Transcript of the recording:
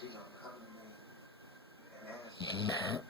she don't come to me and ask me.